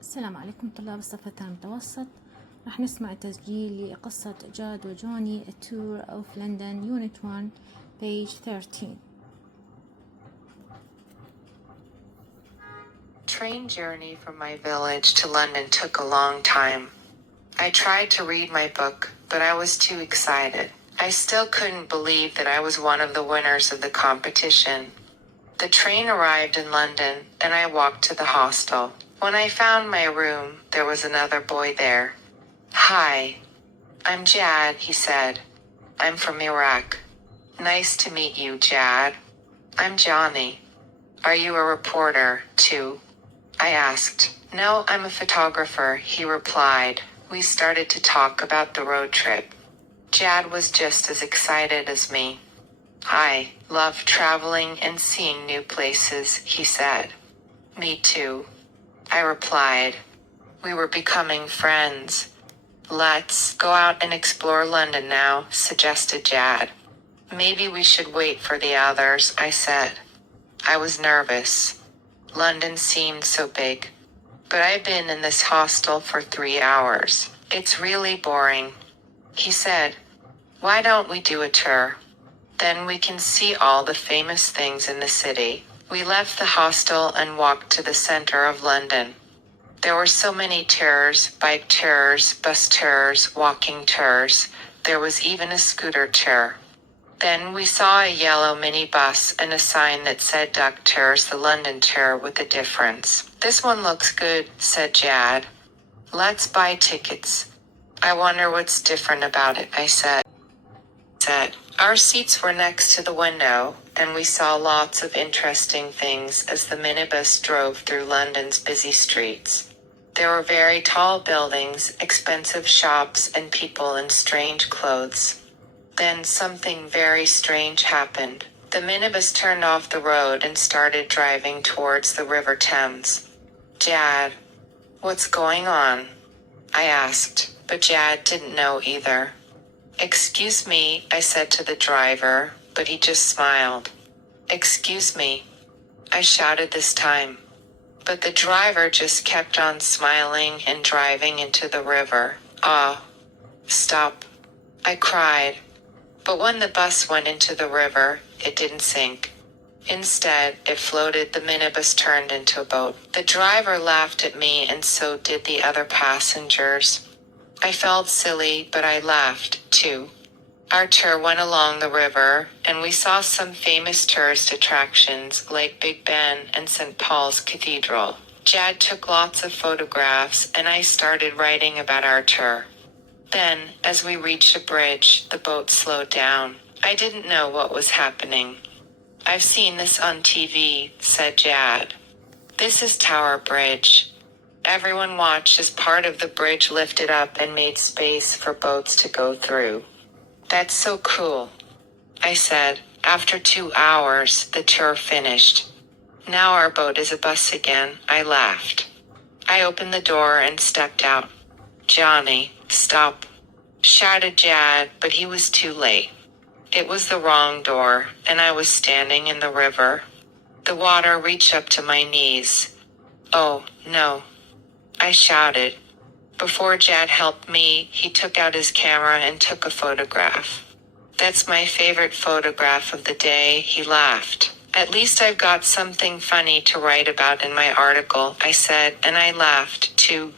السلام عليكم طلاب الصف الثاني المتوسط. راح نسمع تسجيل لقصة جاد وجوني A Tour of London يونت 1 page 13. Train journey from my village to London took a long time. I tried to read my book, but I was too excited. I still couldn't believe that I was one of the winners of the competition. The train arrived in London, and I walked to the hostel. When I found my room, there was another boy there. "Hi. I'm Jad," he said. "I'm from Iraq." "Nice to meet you, Jad." "I'm Johnny. Are you a reporter, too?" I asked. "No, I'm a photographer," he replied. We started to talk about the road trip. Jad was just as excited as me. "I love traveling and seeing new places," he said. "Me too," I replied. We were becoming friends. "Let's go out and explore London now," suggested Jad. "Maybe we should wait for the others," I said. I was nervous. London seemed so big. But I've been in this hostel for 3 hours. It's really boring. He said, "Why don't we do a tour? Then we can see all the famous things in the city." We left the hostel and walked to the center of London. There were so many tours, bike tours, bus tours, walking tours. There was even a scooter tour. Then we saw a yellow minibus and a sign that said Duck Tours, the London tour with a difference. "This one looks good," said Jad. "Let's buy tickets." "I wonder what's different about it," I said. Our seats were next to the window, and we saw lots of interesting things as the minibus drove through London's busy streets. There were very tall buildings, expensive shops, and people in strange clothes. Then something very strange happened. The minibus turned off the road and started driving towards the River Thames. "Jad, what's going on?" I asked, but Jad didn't know either. "Excuse me," I said to the driver, but he just smiled. "Excuse me," I shouted this time. But the driver just kept on smiling and driving into the river. "Ah, stop," I cried. But when the bus went into the river, it didn't sink. Instead, it floated. The minibus turned into a boat. The driver laughed at me, and so did the other passengers. I felt silly, but I laughed, too. Our tour went along the river, and we saw some famous tourist attractions like Big Ben and St. Paul's Cathedral. Jad took lots of photographs, and I started writing about our tour. Then, as we reached a bridge, the boat slowed down. I didn't know what was happening. "I've seen this on TV," said Jad. "This is Tower Bridge." Everyone watched as part of the bridge lifted up and made space for boats to go through. "That's so cool," I said. After 2 hours, the tour finished. "Now our boat is a bus again," I laughed. I opened the door and stepped out. "Johnny, stop," shouted Jad, but he was too late. It was the wrong door, and I was standing in the river. The water reached up to my knees. "Oh, no," I shouted. Before Jad helped me, he took out his camera and took a photograph. "That's my favorite photograph of the day," he laughed. "At least I've got something funny to write about in my article," I said, and I laughed, too.